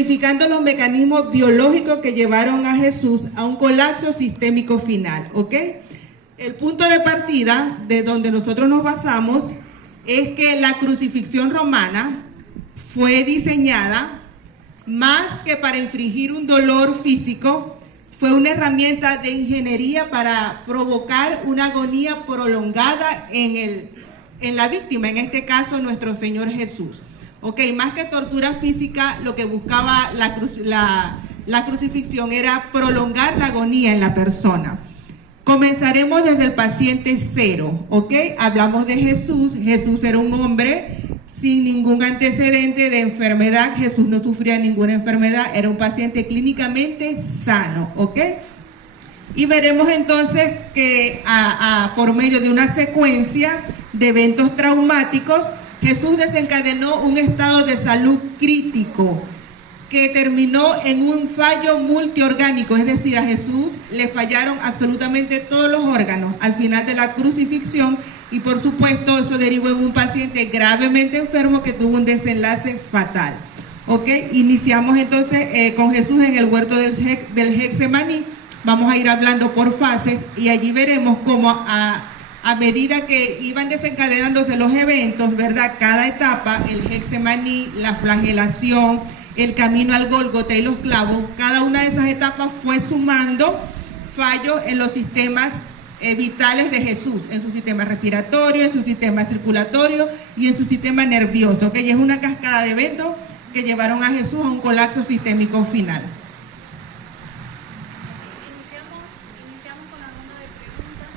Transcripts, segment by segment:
identificando los mecanismos biológicos que llevaron a Jesús a un colapso sistémico final, ¿ok? El punto de partida de donde nosotros nos basamos es que la crucifixión romana fue diseñada más que para infligir un dolor físico, fue una herramienta de ingeniería para provocar una agonía prolongada en la víctima, en este caso nuestro Señor Jesús. Ok, más que tortura física, lo que buscaba la crucifixión era prolongar la agonía en la persona. Comenzaremos desde el paciente cero, ¿ok? Hablamos de Jesús. Jesús era un hombre sin ningún antecedente de enfermedad. Jesús no sufría ninguna enfermedad, era un paciente clínicamente sano, ¿ok? Y veremos entonces que por medio de una secuencia de eventos traumáticos, Jesús desencadenó un estado de salud crítico que terminó en un fallo multiorgánico, es decir, a Jesús le fallaron absolutamente todos los órganos al final de la crucifixión y por supuesto eso derivó en un paciente gravemente enfermo que tuvo un desenlace fatal. ¿Ok? Iniciamos entonces con Jesús en el huerto del Getsemaní. Vamos a ir hablando por fases y allí veremos cómo a medida que iban desencadenándose los eventos, ¿verdad? Cada etapa, el Getsemaní, la flagelación, el camino al Gólgota y los clavos, cada una de esas etapas fue sumando fallos en los sistemas vitales de Jesús, en su sistema respiratorio, en su sistema circulatorio y en su sistema nervioso, ¿ok? Y es una cascada de eventos que llevaron a Jesús a un colapso sistémico final. Iniciamos con la ronda de preguntas.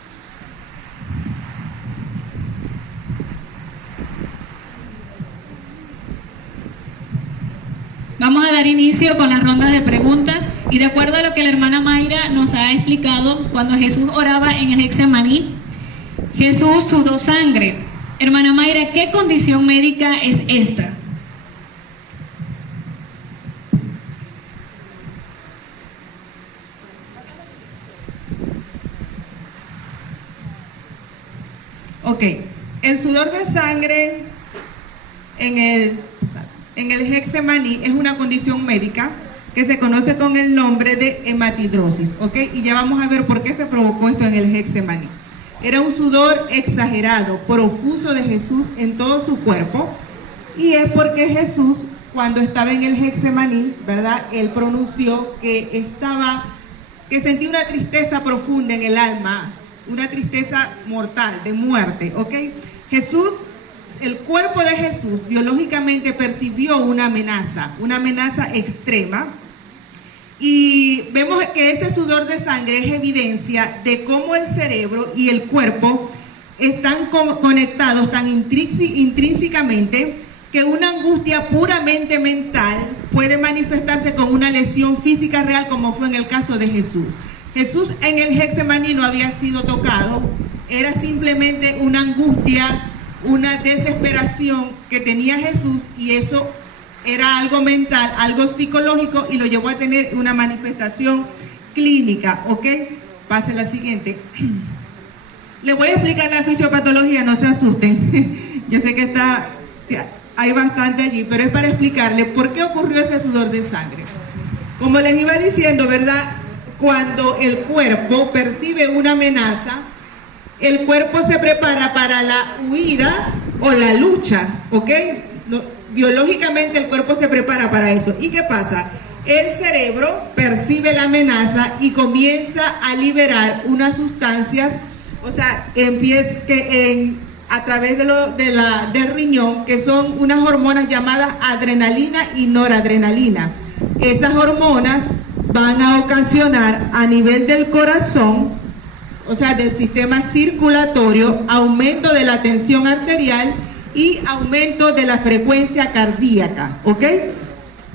Vamos a dar inicio con las rondas de preguntas y de acuerdo a lo que la hermana Mayra nos ha explicado, cuando Jesús oraba en el Getsemaní, Jesús sudó sangre. Hermana Mayra, ¿qué condición médica es esta? Ok, el sudor de sangre en el Getsemaní es una condición médica que se conoce con el nombre de hematidrosis, ¿ok? Y ya vamos a ver por qué se provocó esto en el Getsemaní. Era un sudor exagerado, profuso de Jesús en todo su cuerpo, y es porque Jesús, cuando estaba en el Getsemaní, ¿verdad? Él pronunció que sentía una tristeza profunda en el alma, una tristeza mortal, de muerte, ¿ok? El cuerpo de Jesús biológicamente percibió una amenaza extrema, y vemos que ese sudor de sangre es evidencia de cómo el cerebro y el cuerpo están conectados tan intrínsecamente que una angustia puramente mental puede manifestarse con una lesión física real, como fue en el caso de Jesús. Jesús en el Getsemaní no había sido tocado, era simplemente una angustia, una desesperación que tenía Jesús, y eso era algo mental, algo psicológico, y lo llevó a tener una manifestación clínica, ¿ok? Pase la siguiente. Les voy a explicar la fisiopatología, no se asusten. Yo sé que hay bastante allí, pero es para explicarles por qué ocurrió ese sudor de sangre. Como les iba diciendo, ¿verdad? Cuando el cuerpo percibe una amenaza, el cuerpo se prepara para la huida o la lucha, ¿ok? Biológicamente el cuerpo se prepara para eso. ¿Y qué pasa? El cerebro percibe la amenaza y comienza a liberar unas sustancias, o sea, a través del riñón, que son unas hormonas llamadas adrenalina y noradrenalina. Esas hormonas van a ocasionar a nivel del corazón, o sea, del sistema circulatorio, aumento de la tensión arterial y aumento de la frecuencia cardíaca, ¿ok?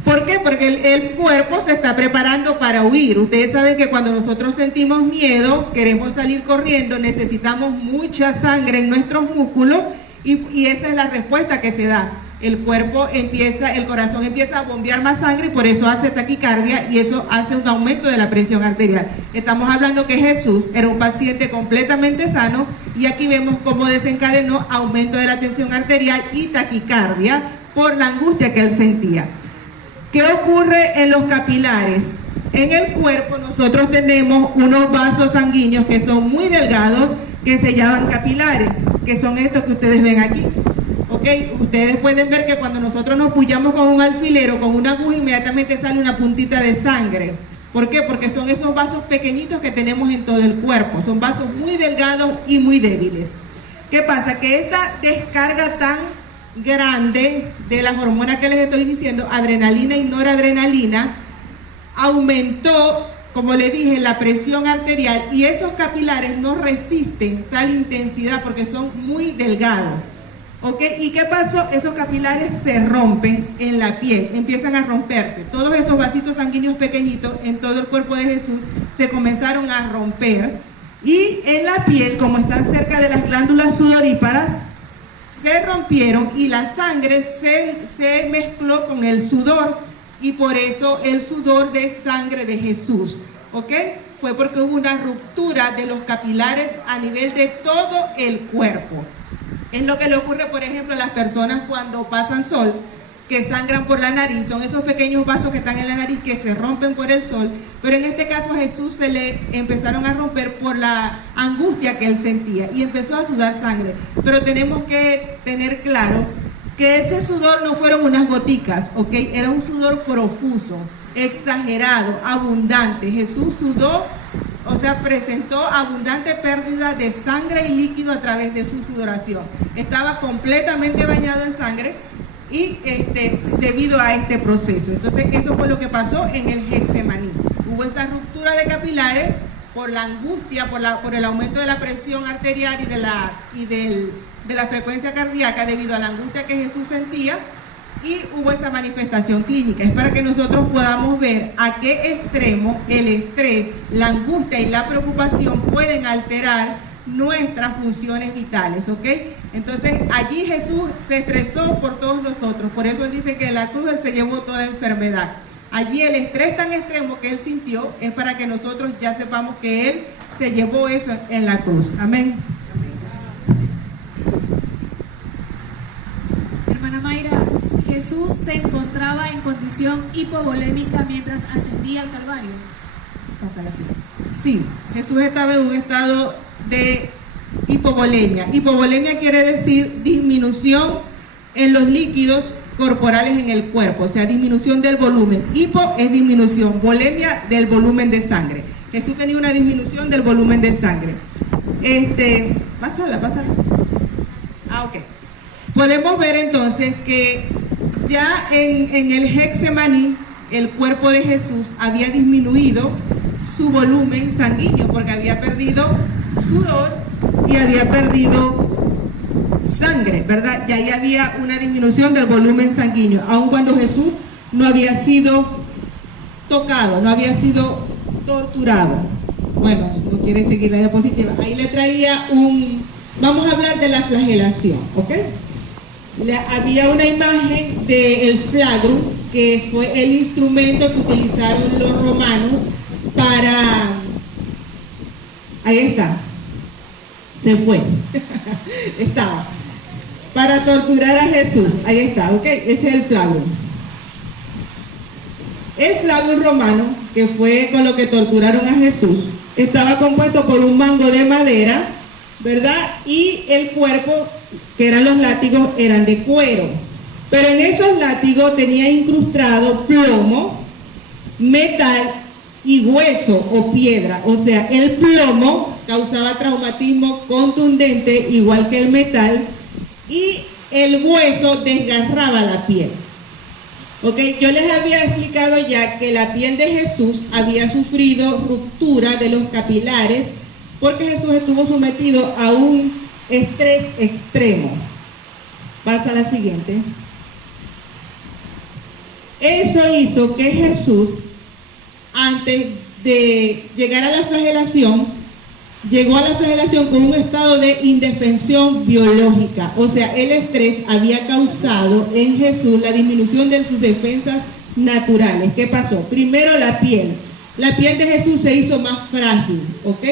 ¿Por qué? Porque el cuerpo se está preparando para huir. Ustedes saben que cuando nosotros sentimos miedo, queremos salir corriendo, necesitamos mucha sangre en nuestros músculos y esa es la respuesta que se da. El corazón empieza a bombear más sangre y por eso hace taquicardia y eso hace un aumento de la presión arterial. Estamos hablando que Jesús era un paciente completamente sano y aquí vemos cómo desencadenó aumento de la tensión arterial y taquicardia por la angustia que él sentía. ¿Qué ocurre en los capilares? En el cuerpo nosotros tenemos unos vasos sanguíneos que son muy delgados, que se llaman capilares, que son estos que ustedes ven aquí. ¿Ok? Ustedes pueden ver que cuando nosotros nos puyamos con un alfiler o con una aguja, inmediatamente sale una puntita de sangre. ¿Por qué? Porque son esos vasos pequeñitos que tenemos en todo el cuerpo. Son vasos muy delgados y muy débiles. ¿Qué pasa? Que esta descarga tan grande de las hormonas que les estoy diciendo, adrenalina y noradrenalina, aumentó, como le dije, la presión arterial, y esos capilares no resisten tal intensidad porque son muy delgados. ¿Ok? ¿Y qué pasó? Esos capilares se rompen en la piel, empiezan a romperse. Todos esos vasitos sanguíneos pequeñitos en todo el cuerpo de Jesús se comenzaron a romper, y en la piel, como están cerca de las glándulas sudoríparas, se rompieron y la sangre se mezcló con el sudor, y por eso el sudor de sangre de Jesús. ¿Ok? Fue porque hubo una ruptura de los capilares a nivel de todo el cuerpo. Es lo que le ocurre, por ejemplo, a las personas cuando pasan sol, que sangran por la nariz. Son esos pequeños vasos que están en la nariz que se rompen por el sol, pero en este caso a Jesús se le empezaron a romper por la angustia que él sentía y empezó a sudar sangre. Pero tenemos que tener claro que ese sudor no fueron unas goticas, ¿ok? Era un sudor profuso, exagerado, abundante. Jesús sudó, o sea, presentó abundante pérdida de sangre y líquido a través de su sudoración. Estaba completamente bañado en sangre y debido a este proceso. Entonces, eso fue lo que pasó en el Getsemaní. Hubo esa ruptura de capilares por la angustia, por el aumento de la presión arterial y de la frecuencia cardíaca debido a la angustia que Jesús sentía, y hubo esa manifestación clínica. Es para que nosotros podamos ver a qué extremo el estrés, la angustia y la preocupación pueden alterar nuestras funciones vitales, ¿ok? Entonces allí Jesús se estresó por todos nosotros. Por eso él dice que en la cruz él se llevó toda enfermedad. Allí el estrés tan extremo que él sintió es para que nosotros ya sepamos que él se llevó eso en la cruz. Amén. Hermana Mayra, Jesús se encontraba en condición hipovolémica mientras ascendía al Calvario. Sí, Jesús estaba en un estado de hipovolemia. Hipovolemia quiere decir disminución en los líquidos corporales en el cuerpo, o sea, disminución del volumen. Hipo es disminución, volemia del volumen de sangre. Jesús tenía una disminución del volumen de sangre. Pásala. Ok. Podemos ver entonces que ya en el Getsemaní, el cuerpo de Jesús había disminuido su volumen sanguíneo porque había perdido sudor y había perdido sangre, ¿verdad? Y ahí había una disminución del volumen sanguíneo, aun cuando Jesús no había sido tocado, no había sido torturado. Bueno, no quiere seguir la diapositiva. Ahí le traía vamos a hablar de la flagelación, ¿ok? Había una imagen del flagrum, que fue el instrumento que utilizaron los romanos para... Ahí está. Se fue. Estaba. Para torturar a Jesús. Ahí está, ¿ok? Ese es el flagrum. El flagrum romano, que fue con lo que torturaron a Jesús, estaba compuesto por un mango de madera, ¿verdad? Y el cuerpo, que eran los látigos, eran de cuero. Pero en esos látigos tenía incrustado plomo, metal y hueso o piedra. O sea, el plomo causaba traumatismo contundente, igual que el metal, y el hueso desgarraba la piel. Ok, yo les había explicado ya que la piel de Jesús había sufrido ruptura de los capilares porque Jesús estuvo sometido a un estrés extremo. Pasa a la siguiente. Eso hizo que Jesús, antes de llegar a la flagelación, llegó a la flagelación con un estado de indefensión biológica. O sea, el estrés había causado en Jesús la disminución de sus defensas naturales. ¿Qué pasó? Primero, la piel. La piel de Jesús se hizo más frágil, ¿ok?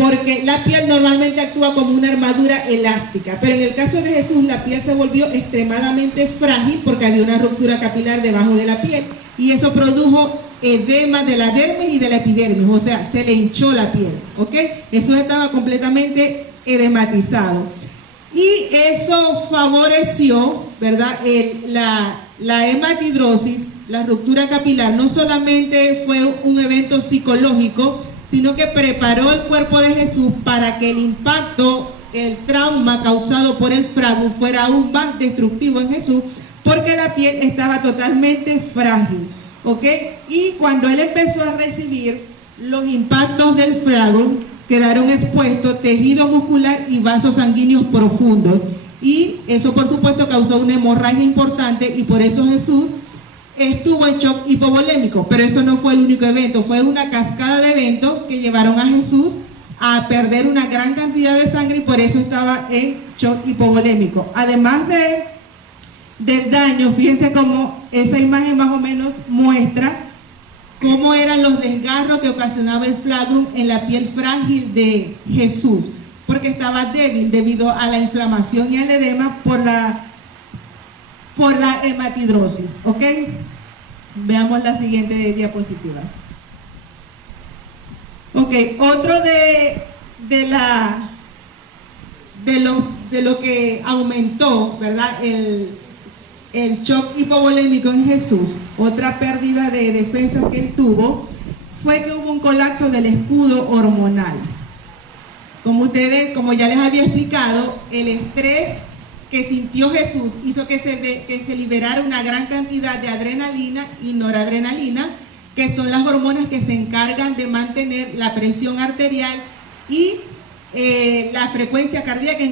porque la piel normalmente actúa como una armadura elástica, pero en el caso de Jesús la piel se volvió extremadamente frágil porque había una ruptura capilar debajo de la piel y eso produjo edema de la dermis y de la epidermis, o sea, se le hinchó la piel, ¿ok? Jesús estaba completamente edematizado y eso favoreció, ¿verdad? La hematidrosis, la ruptura capilar, no solamente fue un evento psicológico, sino que preparó el cuerpo de Jesús para que el impacto, el trauma causado por el fragum fuera aún más destructivo en Jesús, porque la piel estaba totalmente frágil, ¿ok? Y cuando él empezó a recibir los impactos del fragum, quedaron expuestos tejido muscular y vasos sanguíneos profundos, y eso por supuesto causó una hemorragia importante, y por eso Jesús estuvo en shock hipovolémico. Pero eso no fue el único evento, fue una cascada de eventos que llevaron a Jesús a perder una gran cantidad de sangre y por eso estaba en shock hipovolémico. Además del daño, fíjense cómo esa imagen más o menos muestra cómo eran los desgarros que ocasionaba el flagrum en la piel frágil de Jesús, porque estaba débil debido a la inflamación y al edema por la hematidrosis, ¿ok? Veamos la siguiente diapositiva. Ok, otro de lo que aumentó, ¿verdad? El shock hipovolémico en Jesús, otra pérdida de defensas que él tuvo, fue que hubo un colapso del escudo hormonal. Como ya les había explicado, el estrés que sintió Jesús hizo que se liberara una gran cantidad de adrenalina y noradrenalina, que son las hormonas que se encargan de mantener la presión arterial y la frecuencia cardíaca.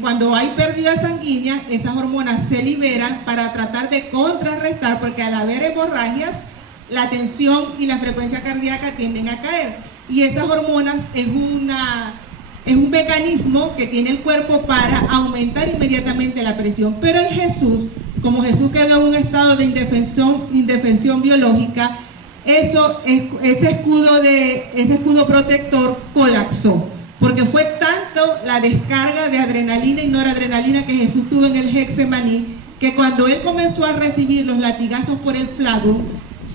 Cuando hay pérdida sanguínea, esas hormonas se liberan para tratar de contrarrestar, porque al haber hemorragias, la tensión y la frecuencia cardíaca tienden a caer. Y esas hormonas es un mecanismo que tiene el cuerpo para aumentar inmediatamente la presión. Pero en Jesús, como Jesús quedó en un estado de indefensión biológica, ese escudo protector colapsó, porque fue tanto la descarga de adrenalina y noradrenalina que Jesús tuvo en el Getsemaní, que cuando él comenzó a recibir los latigazos por el flagrum,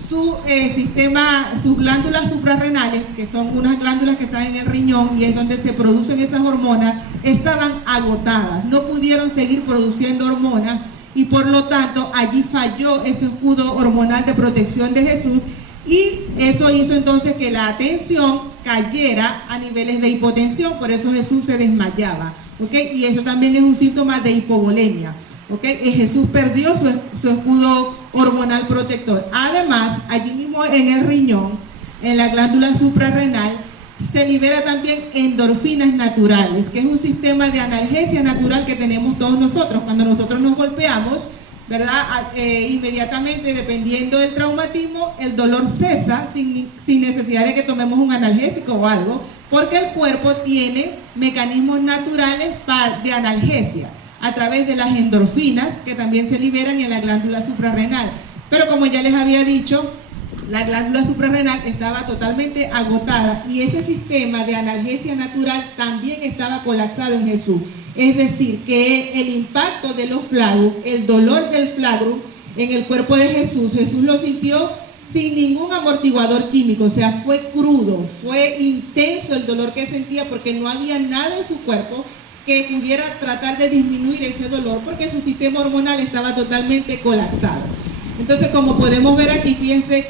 sus glándulas suprarrenales, que son unas glándulas que están en el riñón y es donde se producen esas hormonas, estaban agotadas, no pudieron seguir produciendo hormonas y por lo tanto allí falló ese escudo hormonal de protección de Jesús y eso hizo entonces que la tensión cayera a niveles de hipotensión, por eso Jesús se desmayaba, ¿ok? Y eso también es un síntoma de hipovolemia, ¿ok? Jesús perdió su escudo hormonal protector. Además, allí mismo en el riñón, en la glándula suprarrenal, se libera también endorfinas naturales, que es un sistema de analgesia natural que tenemos todos nosotros. Cuando nosotros nos golpeamos, ¿verdad? Inmediatamente, dependiendo del traumatismo, el dolor cesa sin necesidad de que tomemos un analgésico o algo, porque el cuerpo tiene mecanismos naturales de analgesia a través de las endorfinas que también se liberan en la glándula suprarrenal. Pero como ya les había dicho, la glándula suprarrenal estaba totalmente agotada y ese sistema de analgesia natural también estaba colapsado en Jesús. Es decir, que el impacto de los flagrum, el dolor del flagrum en el cuerpo de Jesús lo sintió sin ningún amortiguador químico, o sea, fue crudo, fue intenso el dolor que sentía porque no había nada en su cuerpo que pudiera tratar de disminuir ese dolor porque su sistema hormonal estaba totalmente colapsado. Entonces, como podemos ver aquí, fíjense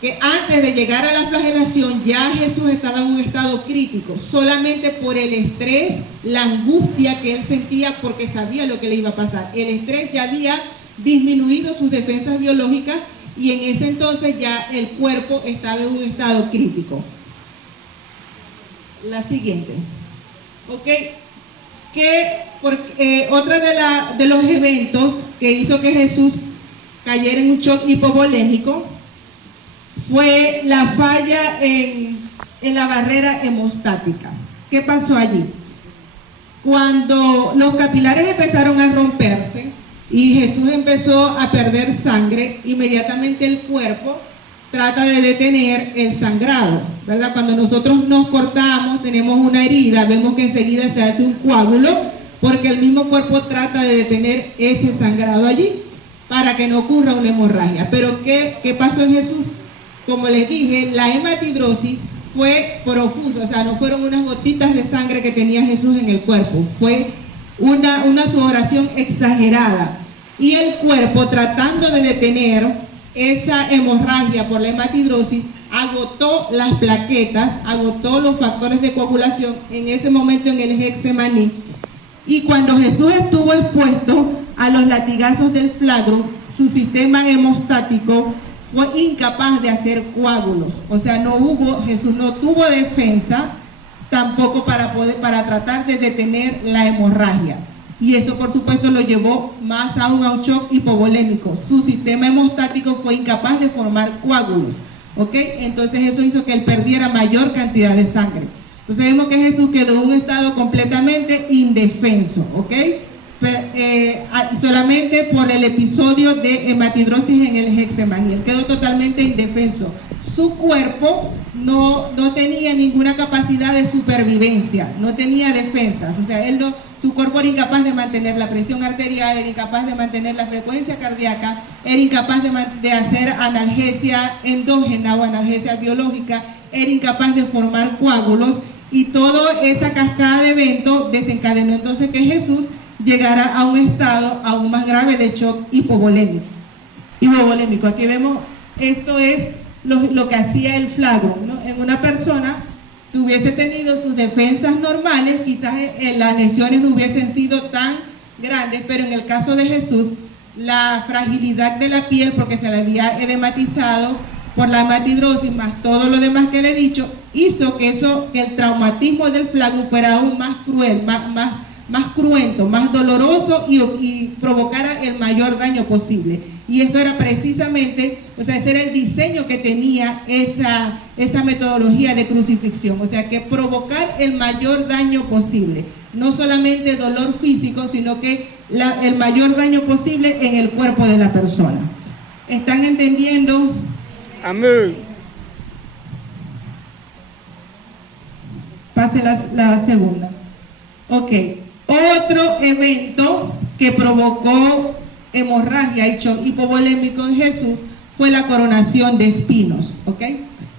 que antes de llegar a la flagelación ya Jesús estaba en un estado crítico, solamente por el estrés, la angustia que él sentía porque sabía lo que le iba a pasar. El estrés ya había disminuido sus defensas biológicas y en ese entonces ya el cuerpo estaba en un estado crítico. La siguiente. ¿Ok? Otra de los eventos que hizo que Jesús cayera en un shock hipovolémico fue la falla en la barrera hemostática. ¿Qué pasó allí? Cuando los capilares empezaron a romperse y Jesús empezó a perder sangre, inmediatamente el cuerpo trata de detener el sangrado, ¿verdad? Cuando nosotros nos cortamos, tenemos una herida, vemos que enseguida se hace un coágulo, porque el mismo cuerpo trata de detener ese sangrado allí para que no ocurra una hemorragia. Pero ¿qué pasó en Jesús? Como les dije, la hematidrosis fue profusa, o sea, no fueron unas gotitas de sangre que tenía Jesús en el cuerpo, fue una sudoración exagerada. Y el cuerpo, tratando de detener esa hemorragia por la hematidrosis, agotó las plaquetas, agotó los factores de coagulación en ese momento en el Getsemaní. Y cuando Jesús estuvo expuesto a los latigazos del flagro, su sistema hemostático fue incapaz de hacer coágulos. O sea, Jesús no tuvo defensa tampoco para tratar de detener la hemorragia. Y eso, por supuesto, lo llevó más aún a un shock hipovolémico. Su sistema hemostático fue incapaz de formar coágulos, ¿ok? Entonces eso hizo que él perdiera mayor cantidad de sangre. Entonces vemos que Jesús quedó en un estado completamente indefenso, ¿ok? Solamente por el episodio de hematidrosis en el Getsemaní. Él quedó totalmente indefenso. Su cuerpo no tenía ninguna capacidad de supervivencia, no tenía defensas. O sea, su cuerpo era incapaz de mantener la presión arterial, era incapaz de mantener la frecuencia cardíaca, era incapaz de hacer analgesia endógena o analgesia biológica, era incapaz de formar coágulos, y toda esa cascada de eventos desencadenó entonces que Jesús llegara a un estado aún más grave de shock hipovolémico. Aquí vemos, esto es lo que hacía el flagro, ¿no? En una persona que hubiese tenido sus defensas normales, quizás las lesiones no hubiesen sido tan grandes, pero en el caso de Jesús, la fragilidad de la piel, porque se le había edematizado por la hematidrosis, más todo lo demás que le he dicho, hizo que el traumatismo del flagro fuera aún más cruel, más cruento, más doloroso, y provocara el mayor daño posible. Y eso era precisamente, o sea, ese era el diseño que tenía esa metodología de crucifixión, o sea, que provocar el mayor daño posible, no solamente dolor físico, sino que el mayor daño posible en el cuerpo de la persona. ¿Están entendiendo? Amén. Pase la segunda. Ok. Otro evento que provocó hemorragia y shock hipovolémico en Jesús fue la coronación de espinos, ¿ok?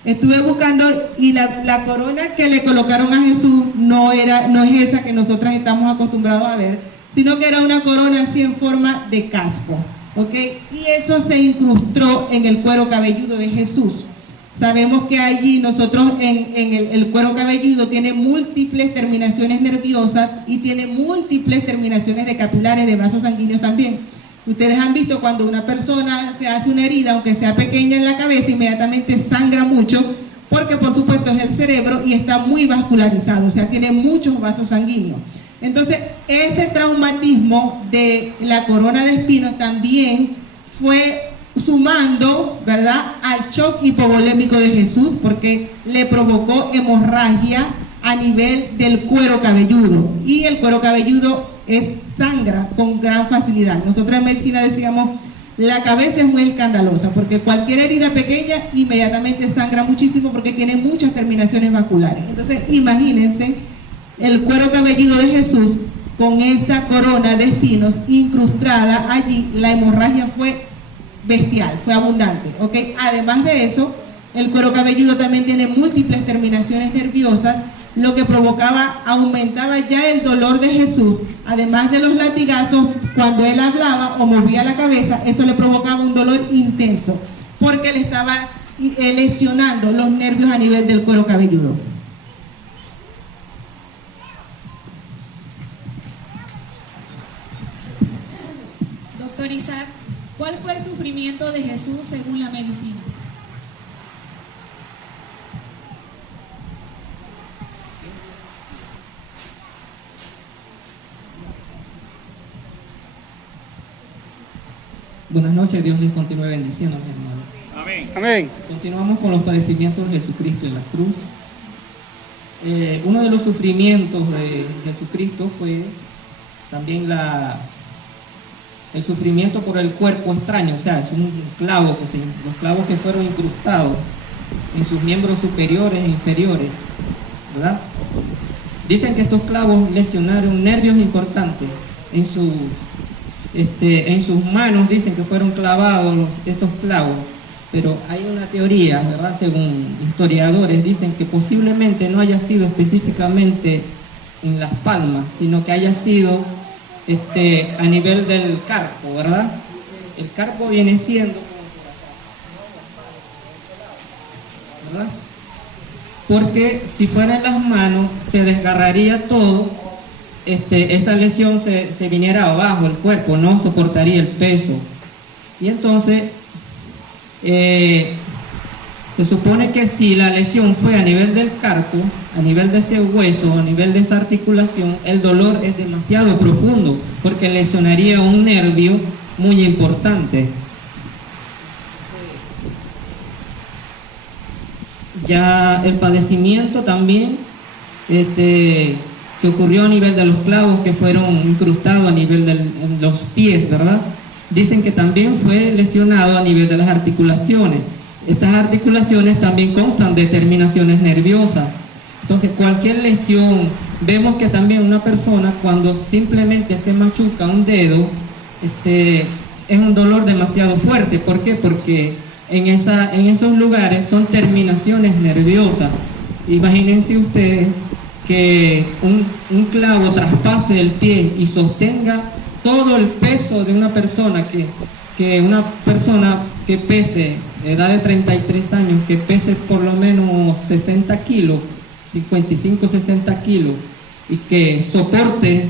Estuve buscando, y la corona que le colocaron a Jesús no es esa que nosotras estamos acostumbrados a ver, sino que era una corona así en forma de casco, ¿ok? Y eso se incrustó en el cuero cabelludo de Jesús. Sabemos que allí nosotros en el cuero cabelludo tiene múltiples terminaciones nerviosas y tiene múltiples terminaciones de capilares, de vasos sanguíneos también. Ustedes han visto cuando una persona se hace una herida, aunque sea pequeña en la cabeza, inmediatamente sangra mucho, porque por supuesto es el cerebro y está muy vascularizado, o sea, tiene muchos vasos sanguíneos. Entonces, ese traumatismo de la corona de espinos también fue sumando, ¿verdad?, al shock hipovolémico de Jesús, porque le provocó hemorragia a nivel del cuero cabelludo, y el cuero cabelludo sangra con gran facilidad. Nosotros en medicina decíamos, la cabeza es muy escandalosa, porque cualquier herida pequeña inmediatamente sangra muchísimo porque tiene muchas terminaciones vasculares. Entonces, imagínense el cuero cabelludo de Jesús con esa corona de espinos incrustada allí. La hemorragia fue bestial, fue abundante, ¿ok? Además de eso, el cuero cabelludo también tiene múltiples terminaciones nerviosas, lo que aumentaba ya el dolor de Jesús. Además de los latigazos, cuando él hablaba o movía la cabeza, eso le provocaba un dolor intenso, porque le estaba lesionando los nervios a nivel del cuero cabelludo. Doctor Isaac, ¿cuál fue el sufrimiento de Jesús según la medicina? Buenas noches, Dios les continúe bendiciendo, mis hermanos. Amén. Amén. Continuamos con los padecimientos de Jesucristo en la cruz. Uno de los sufrimientos de Jesucristo fue también el sufrimiento por el cuerpo extraño, o sea, es un clavo, los clavos que fueron incrustados en sus miembros superiores e inferiores, ¿verdad? Dicen que estos clavos lesionaron nervios importantes en sus manos, dicen que fueron clavados esos clavos, pero hay una teoría, ¿verdad? Según historiadores, dicen que posiblemente no haya sido específicamente en las palmas, sino que haya sido a nivel del carpo, ¿verdad? El carpo viene siendo, ¿verdad? Porque si fuera en las manos se desgarraría todo, esa lesión se viniera abajo, el cuerpo no soportaría el peso. Y entonces se supone que si la lesión fue a nivel del carpo, a nivel de ese hueso, a nivel de esa articulación, el dolor es demasiado profundo porque lesionaría un nervio muy importante. Ya el padecimiento también que ocurrió a nivel de los clavos que fueron incrustados a nivel de los pies, ¿verdad? Dicen que también fue lesionado a nivel de las articulaciones. Estas articulaciones también constan de terminaciones nerviosas. Entonces cualquier lesión, vemos que también una persona cuando simplemente se machuca un dedo, es un dolor demasiado fuerte. ¿Por qué? Porque en esos lugares son terminaciones nerviosas. Imagínense ustedes que un clavo traspase el pie y sostenga todo el peso de una persona que pese, edad de 33 años, que pese por lo menos 60 kilos, 55, 60 kilos, y que soporte,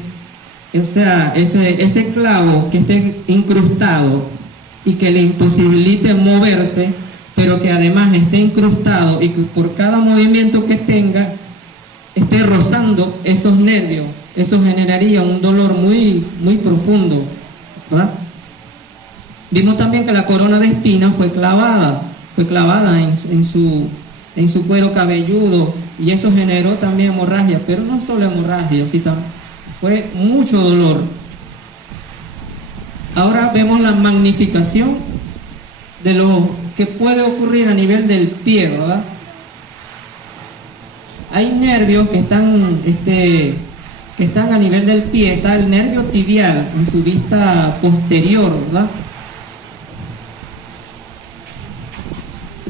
o sea, ese clavo que esté incrustado y que le imposibilite moverse, pero que además esté incrustado y que por cada movimiento que tenga esté rozando esos nervios, eso generaría un dolor muy, muy profundo, ¿verdad? Vimos también que la corona de espinas fue clavada en su cuero cabelludo, y eso generó también hemorragia, pero no solo hemorragia, sino fue mucho dolor. Ahora vemos la magnificación de lo que puede ocurrir a nivel del pie, ¿verdad? Hay nervios que están a nivel del pie. Está el nervio tibial en su vista posterior, ¿verdad?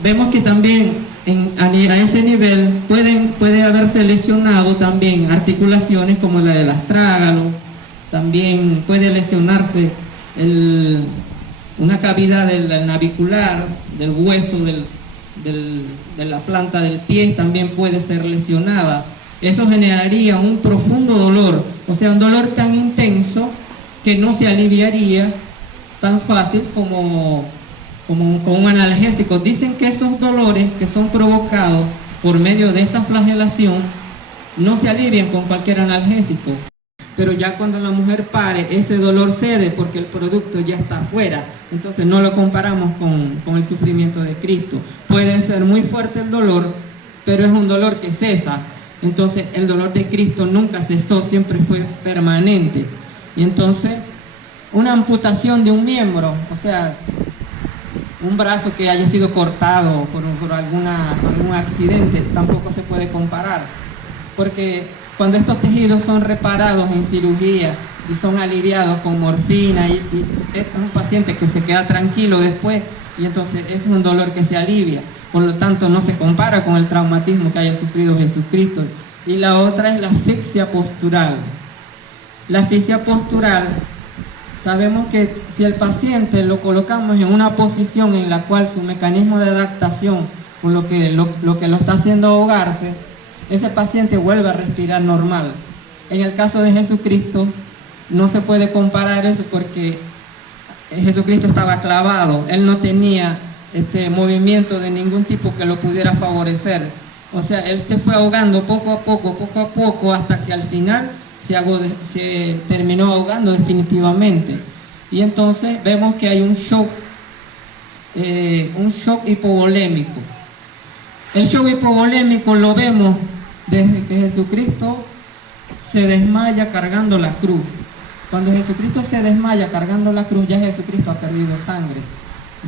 Vemos que también a ese nivel puede haberse lesionado también articulaciones como la del astrágalo. También puede lesionarse una cavidad del navicular, del hueso de la planta del pie, también puede ser lesionada. Eso generaría un profundo dolor, o sea, un dolor tan intenso que no se aliviaría tan fácil como con un analgésico. Dicen que esos dolores que son provocados por medio de esa flagelación no se alivian con cualquier analgésico, pero ya cuando la mujer pare, ese dolor cede porque el producto ya está afuera. Entonces no lo comparamos con el sufrimiento de Cristo. Puede ser muy fuerte el dolor, pero es un dolor que cesa. Entonces el dolor de Cristo nunca cesó, siempre fue permanente. Y entonces una amputación de un miembro, o sea, un brazo que haya sido cortado por algún accidente, tampoco se puede comparar, porque cuando estos tejidos son reparados en cirugía y son aliviados con morfina, y es un paciente que se queda tranquilo después, y entonces es un dolor que se alivia. Por lo tanto, no se compara con el traumatismo que haya sufrido Jesucristo. Y la otra es la asfixia postural. La asfixia postural, sabemos que si el paciente lo colocamos en una posición en la cual su mecanismo de adaptación, con lo que lo está haciendo ahogarse, ese paciente vuelve a respirar normal. En el caso de Jesucristo, no se puede comparar eso porque Jesucristo estaba clavado. Él no tenía movimiento de ningún tipo que lo pudiera favorecer. O sea, él se fue ahogando poco a poco, hasta que al final se terminó ahogando definitivamente. Y entonces vemos que hay un shock hipovolémico. El shock hipovolémico lo vemos desde que Jesucristo se desmaya cargando la cruz. Cuando Jesucristo se desmaya cargando la cruz, ya Jesucristo ha perdido sangre.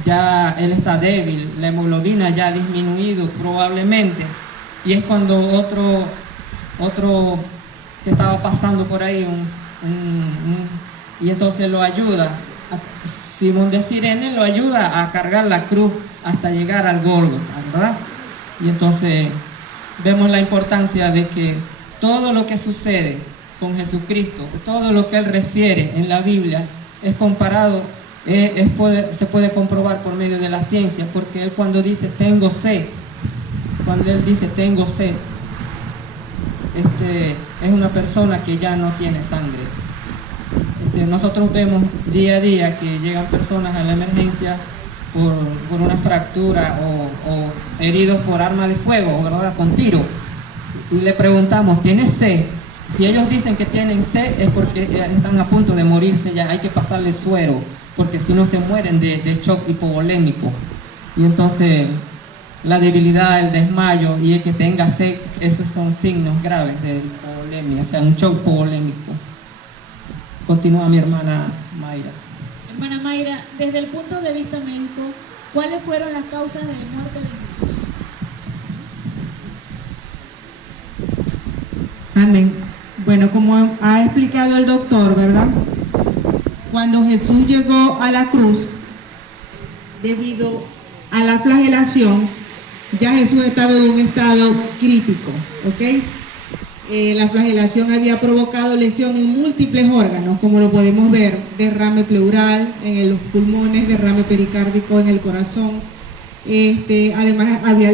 Ya Él está débil, la hemoglobina ya ha disminuido probablemente. Y es cuando otro que estaba pasando por ahí, y entonces lo ayuda. Simón de Cirene lo ayuda a cargar la cruz hasta llegar al Gólgota, ¿verdad? Y entonces vemos la importancia de que todo lo que sucede con Jesucristo, todo lo que Él refiere en la Biblia es comparado, se puede comprobar por medio de la ciencia, porque Él cuando dice tengo sed, es una persona que ya no tiene sangre. Nosotros vemos día a día que llegan personas a la emergencia por una fractura o heridos por arma de fuego, ¿verdad? Con tiro. Y le preguntamos, ¿tienes sed? Si ellos dicen que tienen sed es porque están a punto de morirse ya, hay que pasarle suero, porque si no se mueren de shock hipovolémico. Y entonces la debilidad, el desmayo y el que tenga sed, esos son signos graves de hipovolemia, o sea, un shock hipovolémico. Continúa mi hermana Mayra. Hermana Mayra, desde el punto de vista médico, ¿cuáles fueron las causas de muerte de Jesús? Amén. Bueno, como ha explicado el doctor, ¿verdad? Cuando Jesús llegó a la cruz, debido a la flagelación, ya Jesús estaba en un estado crítico, ¿ok? La flagelación había provocado lesión en múltiples órganos, como lo podemos ver, derrame pleural en los pulmones, derrame pericárdico en el corazón. Además había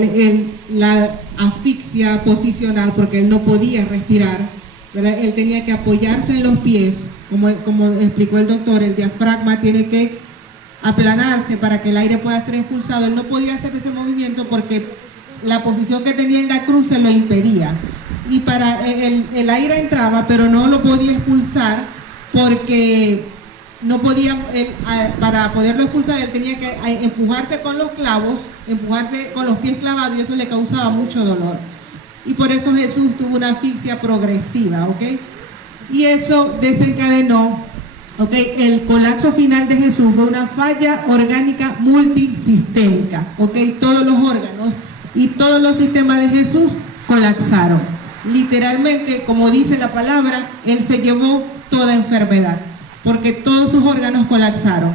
la asfixia posicional porque él no podía respirar, ¿verdad? Él tenía que apoyarse en los pies, como explicó el doctor, el diafragma tiene que aplanarse para que el aire pueda ser expulsado. Él no podía hacer ese movimiento porque la posición que tenía en la cruz se lo impedía. Y para el aire entraba, pero no lo podía expulsar porque no podía, para poderlo expulsar, él tenía que empujarse con los clavos, empujarse con los pies clavados, y eso le causaba mucho dolor. Y por eso Jesús tuvo una asfixia progresiva, ¿ok? Y eso desencadenó, ¿ok? El colapso final de Jesús fue una falla orgánica multisistémica, ¿ok? Todos los órganos y todos los sistemas de Jesús colapsaron. Literalmente, como dice la palabra, Él se llevó toda enfermedad, porque todos sus órganos colapsaron.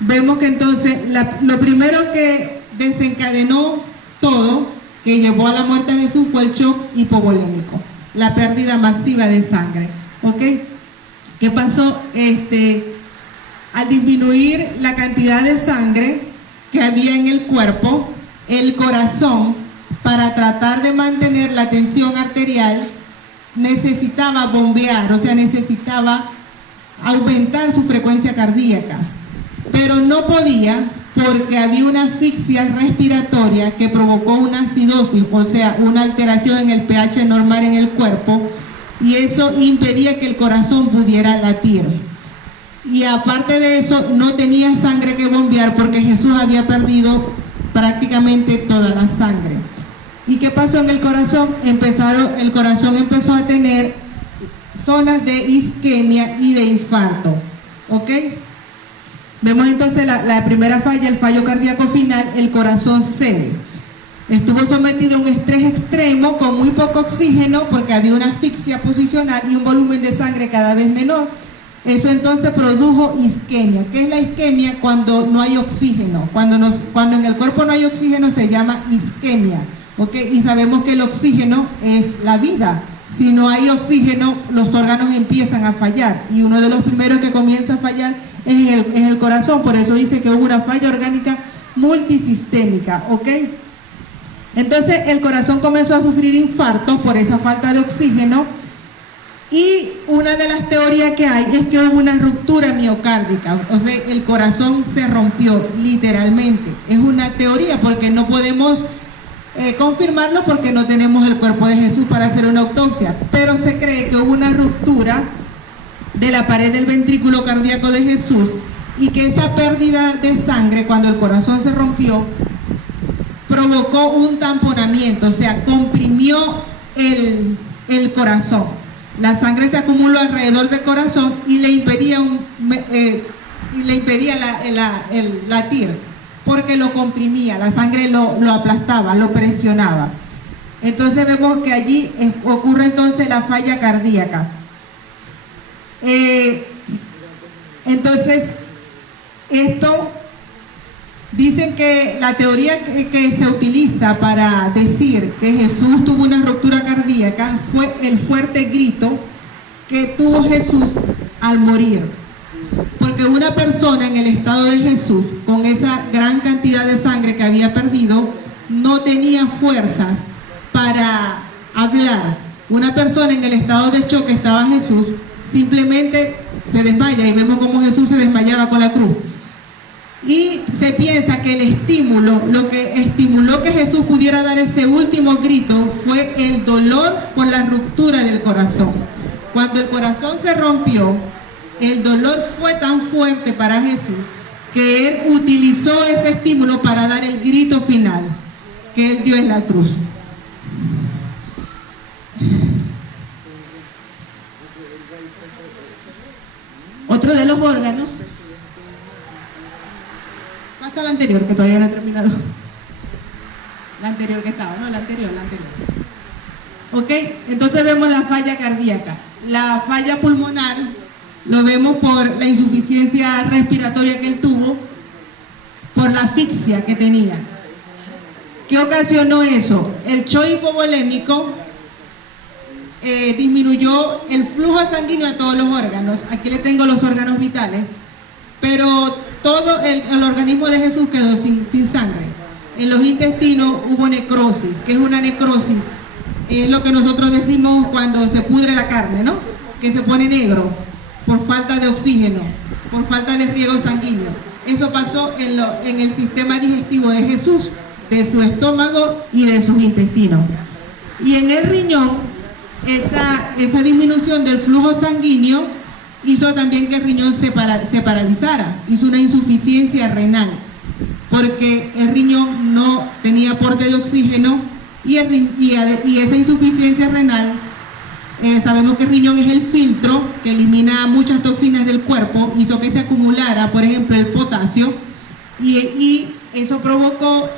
Vemos que entonces lo primero que desencadenó todo, que llevó a la muerte de Jesús, fue el shock hipovolémico, la pérdida masiva de sangre, ¿ok? ¿Qué pasó? Al disminuir la cantidad de sangre que había en el cuerpo, el corazón, para tratar de mantener la tensión arterial, necesitaba bombear, o sea, necesitaba aumentar su frecuencia cardíaca, pero no podía porque había una asfixia respiratoria que provocó una acidosis, o sea, una alteración en el pH normal en el cuerpo, y eso impedía que el corazón pudiera latir. Y aparte de eso, no tenía sangre que bombear porque Jesús había perdido prácticamente toda la sangre. ¿Y qué pasó en el corazón? El corazón empezó a tener zonas de isquemia y de infarto, ¿ok? Vemos entonces la primera falla, el fallo cardíaco final, el corazón cede. Estuvo sometido a un estrés extremo con muy poco oxígeno porque había una asfixia posicional y un volumen de sangre cada vez menor. Eso entonces produjo isquemia. ¿Qué es la isquemia? Cuando no hay oxígeno. Cuando en el cuerpo no hay oxígeno se llama isquemia. ¿Okay? Y sabemos que el oxígeno es la vida. Si no hay oxígeno, los órganos empiezan a fallar. Y uno de los primeros que comienza a fallar es el corazón. Por eso dice que hubo una falla orgánica multisistémica. ¿Ok? Entonces el corazón comenzó a sufrir infartos por esa falta de oxígeno. Y una de las teorías que hay es que hubo una ruptura miocárdica. O sea, el corazón se rompió literalmente. Es una teoría porque no podemos confirmarlo porque no tenemos el cuerpo de Jesús para hacer una autopsia, pero se cree que hubo una ruptura de la pared del ventrículo cardíaco de Jesús y que esa pérdida de sangre cuando el corazón se rompió provocó un tamponamiento, o sea, comprimió el corazón. La sangre se acumuló alrededor del corazón y le impedía, el latir, porque lo comprimía, la sangre lo aplastaba, lo presionaba. Entonces vemos que allí ocurre entonces la falla cardíaca. Entonces, esto, dicen que la teoría que se utiliza para decir que Jesús tuvo una ruptura cardíaca fue el fuerte grito que tuvo Jesús al morir. Porque una persona en el estado de Jesús, con esa gran cantidad de sangre que había perdido, no tenía fuerzas para hablar. Una persona en el estado de shock que estaba Jesús, simplemente se desmaya, y vemos cómo Jesús se desmayaba con la cruz. Y se piensa que el estímulo, lo que estimuló que Jesús pudiera dar ese último grito, fue el dolor por la ruptura del corazón. Cuando el corazón se rompió, el dolor fue tan fuerte para Jesús que él utilizó ese estímulo para dar el grito final que él dio en la cruz. Otro de los órganos, pasa la anterior, que todavía no he terminado. La anterior que estaba, no, la anterior. Ok, entonces vemos la falla cardíaca. La falla pulmonar lo vemos por la insuficiencia respiratoria que él tuvo, por la asfixia que tenía. ¿Qué ocasionó eso? El shock hipovolémico disminuyó el flujo sanguíneo a todos los órganos. Aquí le tengo los órganos vitales, pero todo el organismo de Jesús quedó sin sangre. En los intestinos hubo necrosis. ¿Qué es una necrosis? Es lo que nosotros decimos cuando se pudre la carne, ¿no? Que se pone negro por falta de oxígeno, por falta de riego sanguíneo. Eso pasó en el sistema digestivo de Jesús, de su estómago y de sus intestinos. Y en el riñón, esa disminución del flujo sanguíneo hizo también que el riñón se paralizara, hizo una insuficiencia renal, porque el riñón no tenía aporte de oxígeno y esa insuficiencia renal, sabemos que el riñón es el filtro que elimina muchas toxinas del cuerpo, hizo que se acumulara, por ejemplo, el potasio, y eso provocó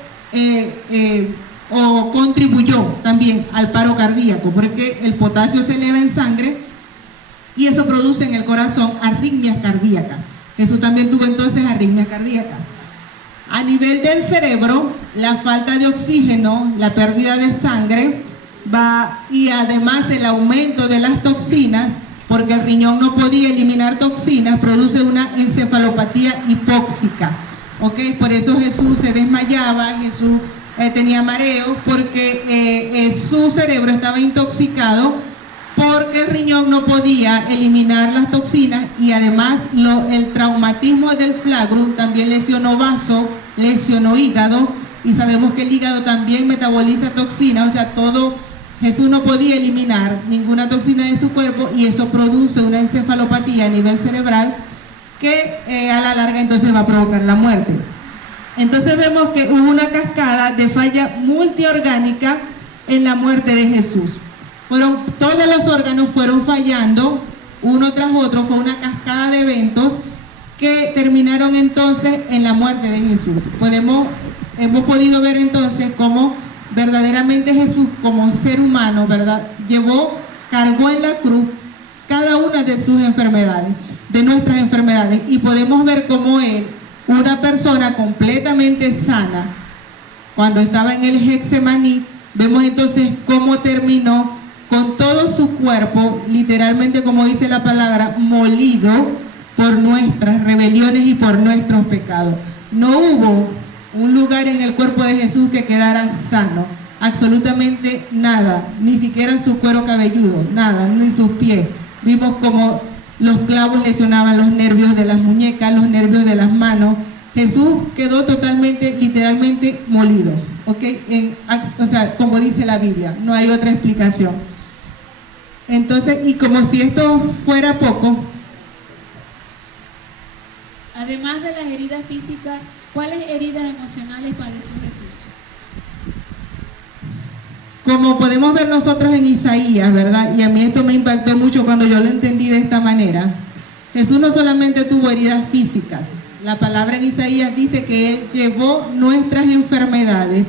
o contribuyó también al paro cardíaco, porque el potasio se eleva en sangre y eso produce en el corazón arritmias cardíacas. Jesús también tuvo entonces arritmias cardíacas. A nivel del cerebro, la falta de oxígeno, la pérdida de sangre y además el aumento de las toxinas, porque el riñón no podía eliminar toxinas, produce una encefalopatía hipóxica. ¿Okay? Por eso Jesús se desmayaba, Jesús tenía mareo, porque su cerebro estaba intoxicado, porque el riñón no podía eliminar las toxinas, y además el traumatismo del flagrum también lesionó vaso, lesionó hígado, y sabemos que el hígado también metaboliza toxinas. O sea, Jesús no podía eliminar ninguna toxina de su cuerpo, y eso produce una encefalopatía a nivel cerebral que a la larga entonces va a provocar la muerte. Entonces vemos que hubo una cascada de falla multiorgánica en la muerte de Jesús. Todos los órganos fueron fallando uno tras otro, fue una cascada de eventos que terminaron entonces en la muerte de Jesús. Hemos podido ver entonces cómo verdaderamente Jesús, como ser humano, ¿verdad?, cargó en la cruz cada una de sus enfermedades, de nuestras enfermedades, y podemos ver cómo él, una persona completamente sana, cuando estaba en el Getsemaní, vemos entonces cómo terminó con todo su cuerpo, literalmente, como dice la palabra, molido por nuestras rebeliones y por nuestros pecados. No hubo un lugar en el cuerpo de Jesús que quedara sano, absolutamente nada, ni siquiera su cuero cabelludo, nada, ni sus pies. Vimos como los clavos lesionaban los nervios de las muñecas, los nervios de las manos. Jesús quedó totalmente, literalmente molido, ¿ok? O sea, como dice la Biblia, no hay otra explicación. Entonces, y como si esto fuera poco, además de las heridas físicas, ¿cuáles heridas emocionales padeció Jesús? Como podemos ver nosotros en Isaías, ¿verdad? Y a mí esto me impactó mucho cuando yo lo entendí de esta manera. Jesús no solamente tuvo heridas físicas. La palabra en Isaías dice que Él llevó nuestras enfermedades,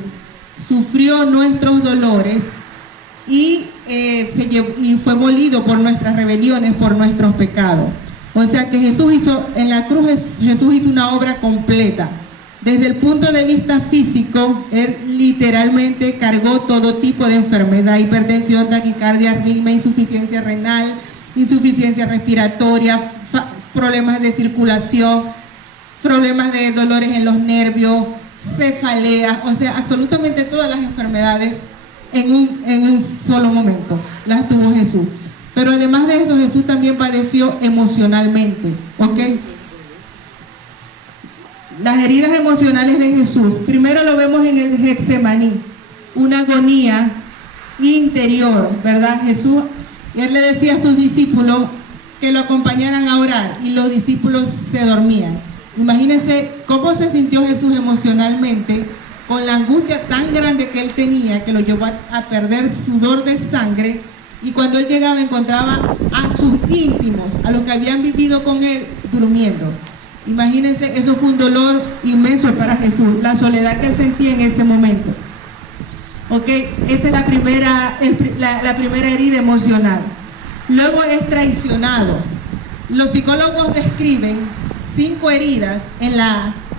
sufrió nuestros dolores y fue molido por nuestras rebeliones, por nuestros pecados. O sea que Jesús hizo, en la cruz Jesús hizo una obra completa. Desde el punto de vista físico, Él literalmente cargó todo tipo de enfermedad: hipertensión, taquicardia, arritmia, insuficiencia renal, insuficiencia respiratoria, problemas de circulación, problemas de dolores en los nervios, cefalea, o sea, absolutamente todas las enfermedades en un solo momento las tuvo Jesús. Pero además de eso, Jesús también padeció emocionalmente, ¿ok? Las heridas emocionales de Jesús, primero lo vemos en el Getsemaní, una agonía interior, ¿verdad? Jesús, Él le decía a sus discípulos que lo acompañaran a orar y los discípulos se dormían. Imagínense cómo se sintió Jesús emocionalmente con la angustia tan grande que Él tenía, que lo llevó a perder sudor de sangre, y cuando Él llegaba encontraba a sus íntimos, a los que habían vivido con Él, durmiendo. Imagínense, eso fue un dolor inmenso para Jesús, la soledad que Él sentía en ese momento. Ok, esa es la primera herida emocional. Luego es traicionado. Los psicólogos describen 5 heridas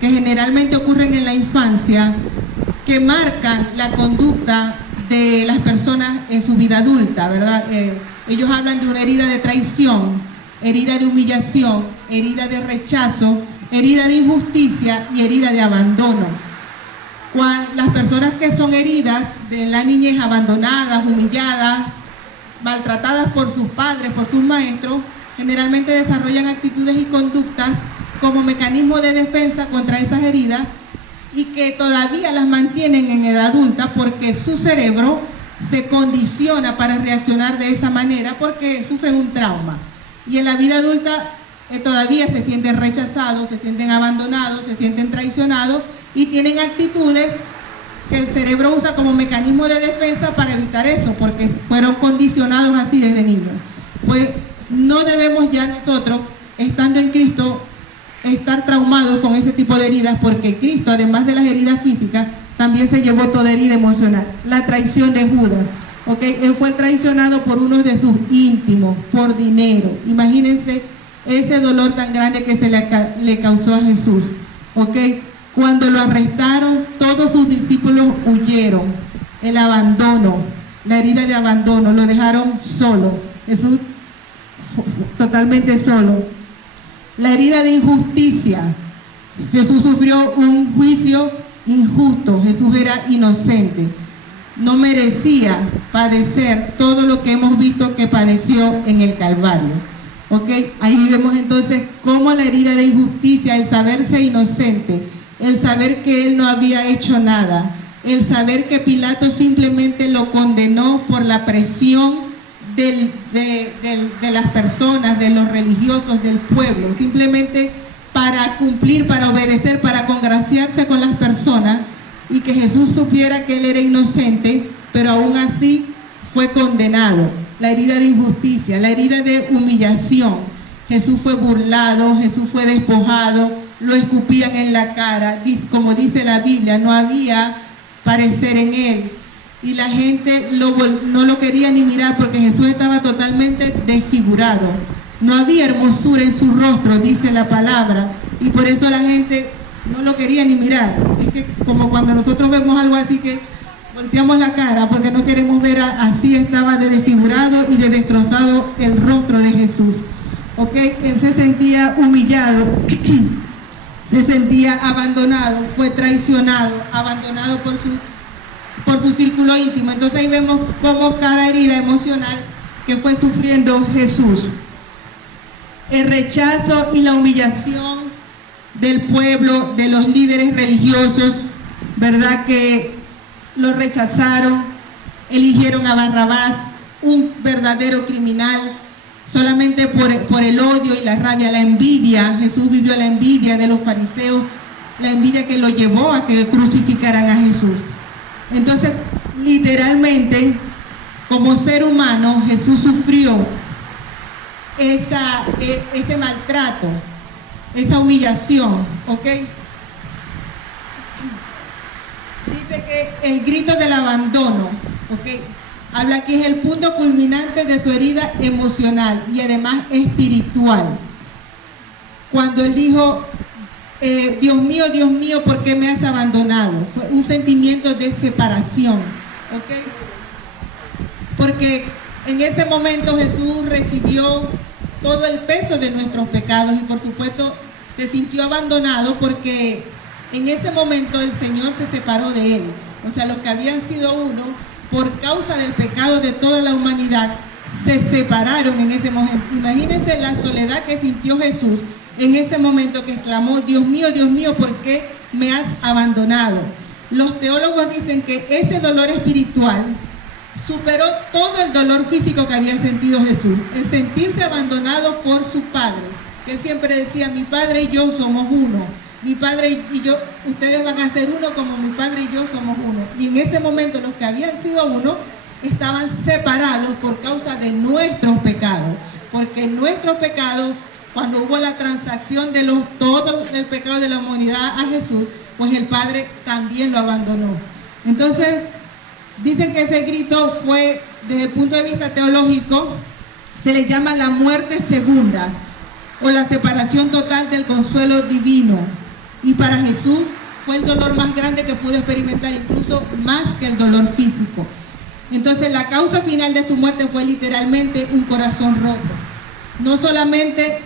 que generalmente ocurren en la infancia, que marcan la conducta de las personas en su vida adulta, ¿verdad? Ellos hablan de una herida de traición, herida de humillación, herida de rechazo, herida de injusticia y herida de abandono. Las personas que son heridas de la niñez, abandonadas, humilladas, maltratadas por sus padres, por sus maestros, generalmente desarrollan actitudes y conductas como mecanismo de defensa contra esas heridas, y que todavía las mantienen en edad adulta porque su cerebro se condiciona para reaccionar de esa manera porque sufren un trauma. Y en la vida adulta todavía se sienten rechazados, se sienten abandonados, se sienten traicionados y tienen actitudes que el cerebro usa como mecanismo de defensa para evitar eso, porque fueron condicionados así desde niños. Pues no debemos ya nosotros, estando en Cristo, estar traumados con ese tipo de heridas, porque Cristo, además de las heridas físicas, también se llevó toda herida emocional. La traición de Judas, ¿ok? Él fue traicionado por uno de sus íntimos, por dinero. Imagínense ese dolor tan grande que se le causó a Jesús, ¿ok? Cuando lo arrestaron, todos sus discípulos huyeron. El abandono, la herida de abandono, lo dejaron solo. Jesús totalmente solo. La herida de injusticia. Jesús sufrió un juicio injusto. Jesús era inocente. No merecía padecer todo lo que hemos visto que padeció en el Calvario. ¿Ok? Ahí vemos entonces cómo la herida de injusticia, el saberse inocente, el saber que Él no había hecho nada, el saber que Pilato simplemente lo condenó por la presión de las personas, de los religiosos, del pueblo, simplemente para cumplir, para obedecer, para congraciarse con las personas, y que Jesús supiera que Él era inocente, pero aún así fue condenado. La herida de injusticia, la herida de humillación. Jesús fue burlado, Jesús fue despojado, lo escupían en la cara, como dice la Biblia, no había parecer en Él. Y la gente no lo quería ni mirar porque Jesús estaba totalmente desfigurado. No había hermosura en su rostro, dice la palabra, y por eso la gente no lo quería ni mirar. Es que como cuando nosotros vemos algo así que volteamos la cara porque no queremos ver, así estaba de desfigurado y de destrozado el rostro de Jesús. ¿Ok? Él se sentía humillado, se sentía abandonado, fue traicionado, abandonado por su círculo íntimo. Entonces ahí vemos cómo cada herida emocional que fue sufriendo Jesús. El rechazo y la humillación del pueblo, de los líderes religiosos, ¿verdad? Que lo rechazaron, eligieron a Barrabás, un verdadero criminal, solamente por el odio y la rabia, la envidia. Jesús vivió la envidia de los fariseos, la envidia que lo llevó a que crucificaran a Jesús. Entonces, literalmente, como ser humano, Jesús sufrió ese maltrato, esa humillación, ¿ok? Dice que el grito del abandono, ¿ok? Habla que es el punto culminante de su herida emocional y además espiritual. Cuando él dijo, Dios mío, ¿por qué me has abandonado? Fue un sentimiento de separación, ¿ok? Porque en ese momento Jesús recibió todo el peso de nuestros pecados y por supuesto se sintió abandonado porque en ese momento el Señor se separó de él. O sea, los que habían sido uno, por causa del pecado de toda la humanidad, se separaron en ese momento. Imagínense la soledad que sintió Jesús en ese momento que exclamó, Dios mío, ¿por qué me has abandonado? Los teólogos dicen que ese dolor espiritual superó todo el dolor físico que había sentido Jesús, el sentirse abandonado por su Padre, que él siempre decía, mi Padre y yo somos uno, mi Padre y yo, ustedes van a ser uno como mi Padre y yo somos uno. Y en ese momento los que habían sido uno estaban separados por causa de nuestros pecados, porque nuestros pecados, cuando hubo la transacción de todo el pecado de la humanidad a Jesús, pues el Padre también lo abandonó. Entonces, dicen que ese grito fue, desde el punto de vista teológico, se le llama la muerte segunda o la separación total del consuelo divino. Y para Jesús fue el dolor más grande que pudo experimentar, incluso más que el dolor físico. Entonces la causa final de su muerte fue literalmente un corazón roto. No solamente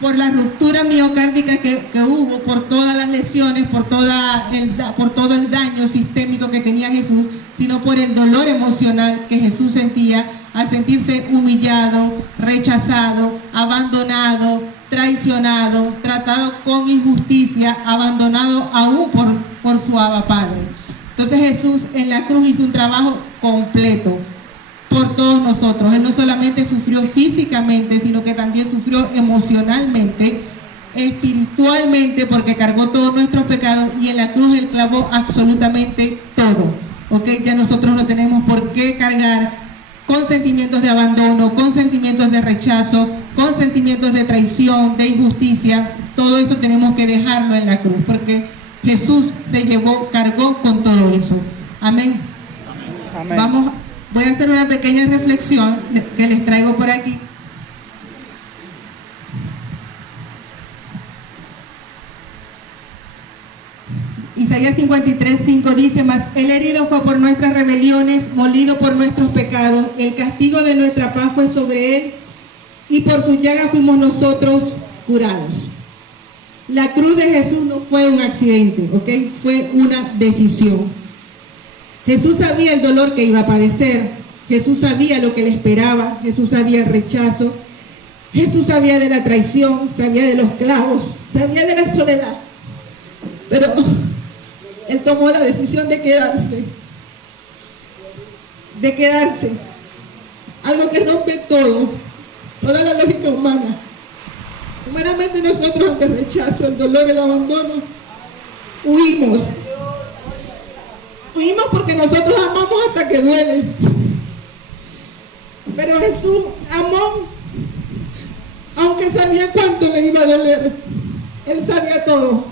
por la ruptura miocárdica que hubo, por todas las lesiones, por todo el daño sistémico que tenía Jesús, sino por el dolor emocional que Jesús sentía al sentirse humillado, rechazado, abandonado, traicionado, tratado con injusticia, abandonado aún por su Abba Padre. Entonces Jesús en la cruz hizo un trabajo completo por todos nosotros. Él no solamente sufrió físicamente, sino que también sufrió emocionalmente, espiritualmente, porque cargó todos nuestros pecados y en la cruz Él clavó absolutamente todo. ¿Ok? Ya nosotros no tenemos por qué cargar con sentimientos de abandono, con sentimientos de rechazo, con sentimientos de traición, de injusticia. Todo eso tenemos que dejarlo en la cruz, porque Jesús cargó con todo eso. Amén. Amén. Voy a hacer una pequeña reflexión que les traigo por aquí. Isaías 53:5 dice, mas el herido fue por nuestras rebeliones, molido por nuestros pecados, el castigo de nuestra paz fue sobre él, y por su llaga fuimos nosotros curados. La cruz de Jesús no fue un accidente, ¿ok? Fue una decisión. Jesús sabía el dolor que iba a padecer, Jesús sabía lo que le esperaba, Jesús sabía el rechazo, Jesús sabía de la traición, sabía de los clavos, sabía de la soledad, pero Él tomó la decisión de quedarse, algo que rompe toda la lógica humana. Humanamente nosotros ante el rechazo, el dolor, el abandono, huimos porque nosotros amamos hasta que duele, pero Jesús amó aunque sabía cuánto le iba a doler. Él sabía todo.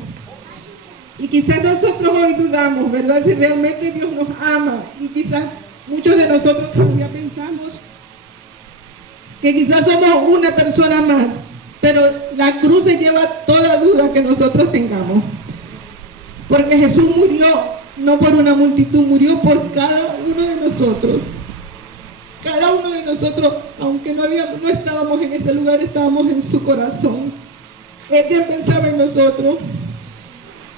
Y quizás nosotros hoy dudamos, ¿verdad? Si realmente Dios nos ama. Y quizás muchos de nosotros todavía pensamos que quizás somos una persona más. Pero la cruz se lleva toda duda que nosotros tengamos. Porque Jesús murió no por una multitud, murió por cada uno de nosotros. Cada uno de nosotros, aunque no estábamos en ese lugar, estábamos en su corazón. Él pensaba en nosotros.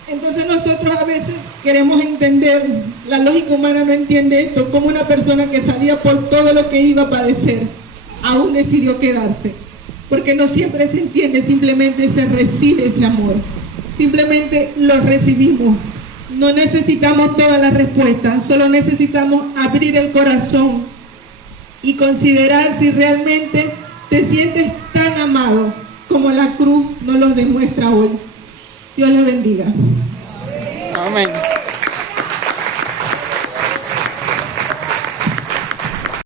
Entonces nosotros a veces queremos entender, la lógica humana no entiende esto, como una persona que sabía por todo lo que iba a padecer, aún decidió quedarse. Porque no siempre se entiende, simplemente se recibe ese amor. Simplemente lo recibimos. No necesitamos todas las respuestas, solo necesitamos abrir el corazón y considerar si realmente te sientes tan amado como la cruz nos lo demuestra hoy. Dios le bendiga. Amén.